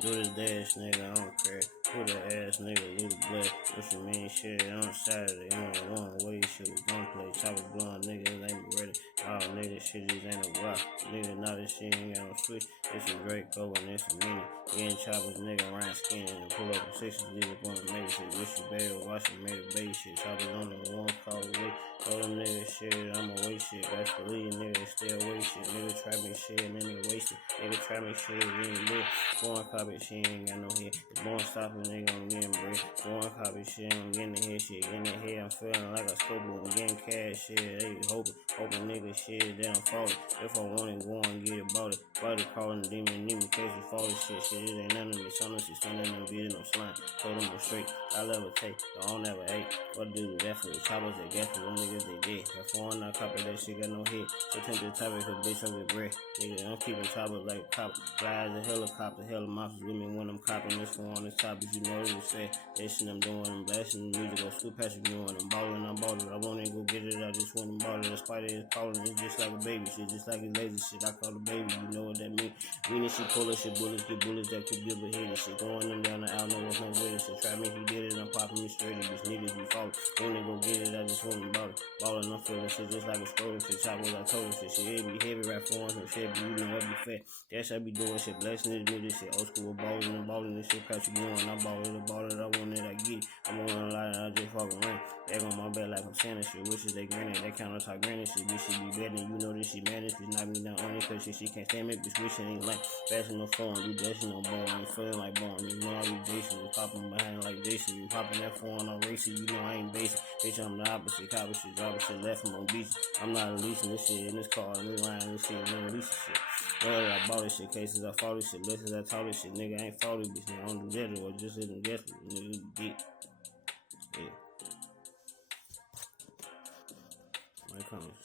Do the dash, nigga, I don't care. Who the ass, nigga, Luda Black. What you mean, shit, on Saturday, on the one way, shit, we gon' play. Chopper blowing, niggas ain't ready. Oh, nigga, shit just ain't a rock. Nigga, now this shit ain't got no switch. It's a Draco and it's a mini. Getting choppers, nigga, around skinny. And pull up a 60, leave up on the make shit. Wish you better watch it, made a base shit. Choppers on the one call away. Told them niggas shit, I'ma waste shit. Got to leave, nigga, stay away shit. Nigga try me shit and then they waste it. Nigga try me shit, we ain't lit. Foreign copy shit ain't got no head. It's born stopping, nigga, I'm getting bread. Foreign copy shit, I'm getting the head shit. Getting the head, I'm feeling like a scope. I'm getting cash shit. They hoping nigga shit, they don't fall it. If I want it, go and get it, bought it. Body calling demon, case you fall this shit. Shit, it ain't none of me. Some of shit, standing in the video, no slime. Told them go straight. I levitate, I don't ever hate. What do that for the choppers that get for them niggas they did. That foreign not copy that shit got no hit. So take the topic, cause bitch I'm with bread. Nigga, I'm keeping choppers like a cop. Fly as a helicopter, hella monsters with me when I'm copping this one on the topics. You know what I'm saying? That shit I'm doing, I'm blasting the music, go scoop past you doing. I'm ballin'. I wanna go get it, I just wanna ball it. The spider is calling, it's just like a baby shit, just like a lazy shit. I call the baby, you know what that mean? Meaning she pull her shit, bullets get bullets that could give a hit and shit. Going them down the aisle, no one's no with it. So try me, he did it, I'm popping me straight. Bitch niggas be falling. Wanna go get it, I just wanna ball it. Ballin', I'm feeling shit just like a scroll shit. Choppers, I told her shit, it be heavy, rap forms and shit, but you know what be fat. That shit I be doing shit, blessing this nigga shit. Old school ballin' this shit, catch you doing. I ball it, I want it, I get it. I'm on a line, I just fucking ring. Back on my bed like I'm Santa shit. Wishes they granted, that countertop granted shit. Bitch, she be better than you know this shit managed. Bitch, knock me down on it, cause she can't stand it. Bitch, wish it ain't like fashion no phone. You dashing no bone, ain't feeling like bone. You know I be Jason, you popping behind like Jason. You popping that phone on racing, you know I ain't basic. Bitch, I'm the opposite, copy shit, drop shit, left from on beach. I'm not releasing this shit in this car, in this line, this shit, and releasing shit. Whether I bought this shit, cases I fought this shit, lessons I taught this shit, nigga, I ain't fought this bitch, nigga, I don't do that, or just hit them desperate, nigga, you deep. Yeah. My comments.